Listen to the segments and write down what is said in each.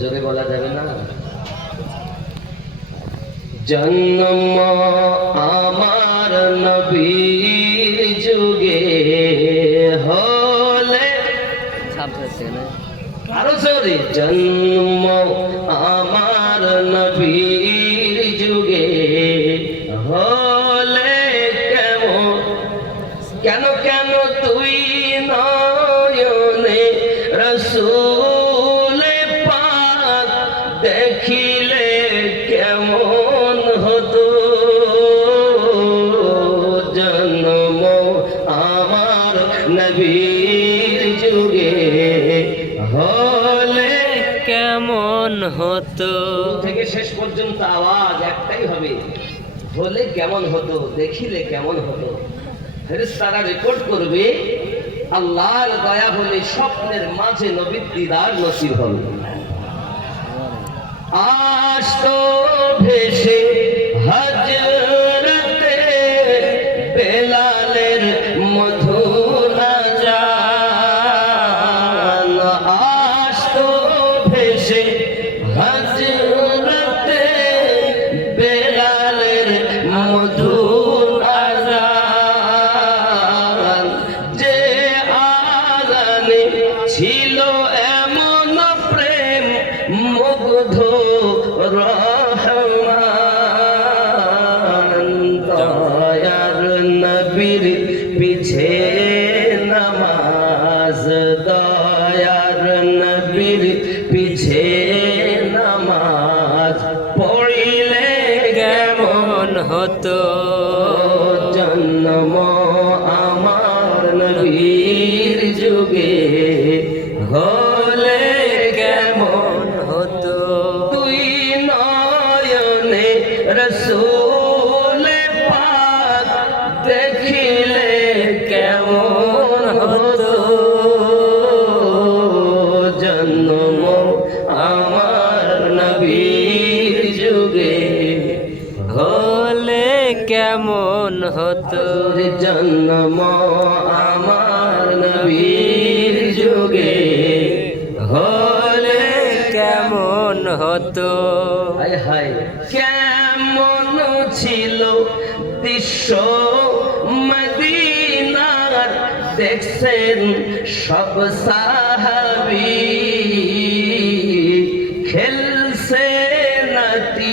জোরে বলা যাবে না? জন্ম আমার নবীর যুগে হলে, আরো জোরে, জন্ম আমার নবীর যুগে হলে কেমন, কেন কেন তুই নয়নে রসূল পাক দেখিলে কেমন হতো। জন্ম আমার নবীর যুগে হলে কেমন হতো। থেকে শেষ পর্যন্ত আওয়াজ একটাই হবে, হলে কেমন হতো, দেখিলে কেমন হতো। ফেরেশতারা রেকর্ড করবে, আল্লাহর দয়া হলে স্বপ্নের মাঝে নবীর দিদার নসিব হবে। আসতো ভেসে হযরতে বেলালের মধুর আযান, আসতো ভেসে হযরতে বেলালের মধুর আযান, যে আযানে ছিল এমন প্রেম মুগ্ধ রহমান। দয়ার নবীর পিছে নামাজ, দয়ার নবীর পিছে নামাজ পড়িলে কেমন হতো। জন্ম আমার নবীর যুগে হলে কেমন হতো। তুই নয়নে রসূল পাক দেখিলে কেমন হতো। জন্ম আমার নবীর যুগে হলে কেমন হতো। জন্ম আমার নবীর যুগে হলে কেমন হতো। হায় হায় কেমন ছিল দৃশ্য মদিনার, দেখছেন সব সাহাবী, খেলছে নাতি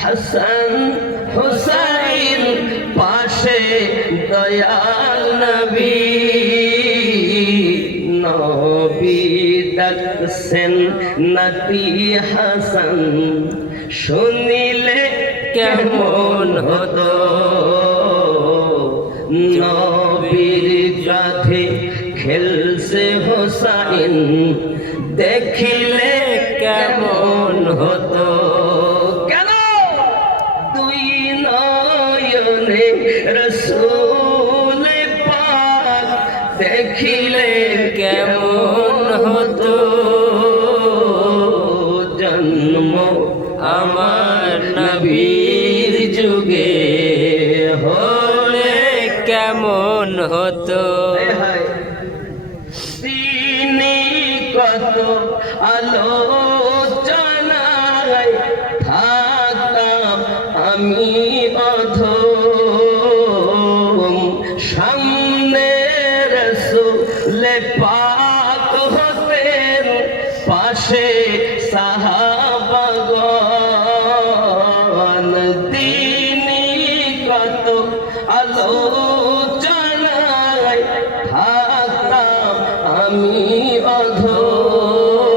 হাসান হুসাইন পাশে দয়াল নবী। নবী ডাকছেন নাতি হাসান, শুনিলে কেমন হতো। নবীর কাঁধে খেলছে হুসাইন, দেখিলে কেমন হতো। কেন তুই নয়নে রসূল পাক দেখিলে কেমন হতো। জন্ম আমার নবীর যুগে হলে কেমন হতো। তিনি কত আলোচনায় থাকতাম আমি অধম, সামনে রসূল পাক হতেন, পাশে সাহাবাগণ। তিনি কত আলোচনায় থাকতাম আমি অধম,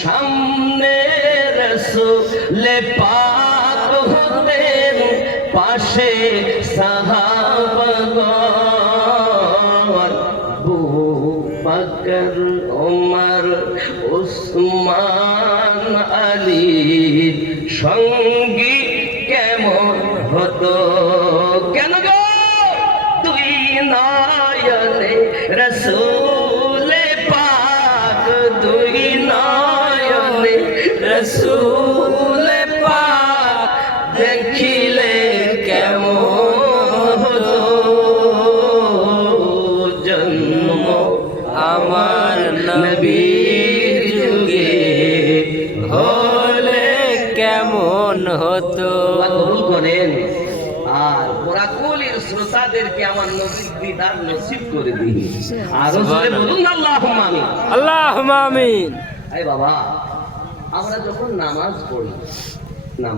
সামনে রসূল পাক হতেন, পাশে সাহাবাগণ। আবু বকর ওমর উসমান আলীর সঙ্গী কেমন হতো। কেন গো তুই নয়নে রসূল পাক, তুই নয়নে রসূল পাক দেখিলে কেমন হতো। জন্ম আমার নবীর যুগে কেমন হতো আল্লাহ কবুল করেন আর কোরাকুলির শ্রোতাদেরকে আমার নবীর দিদার নসিব করে দিন আর জোরে বলুন আল্লাহুম্মা আমিন আল্লাহুম্মা আমিন এই বাবা আমরা যখন নামাজ পড়ি নামাজ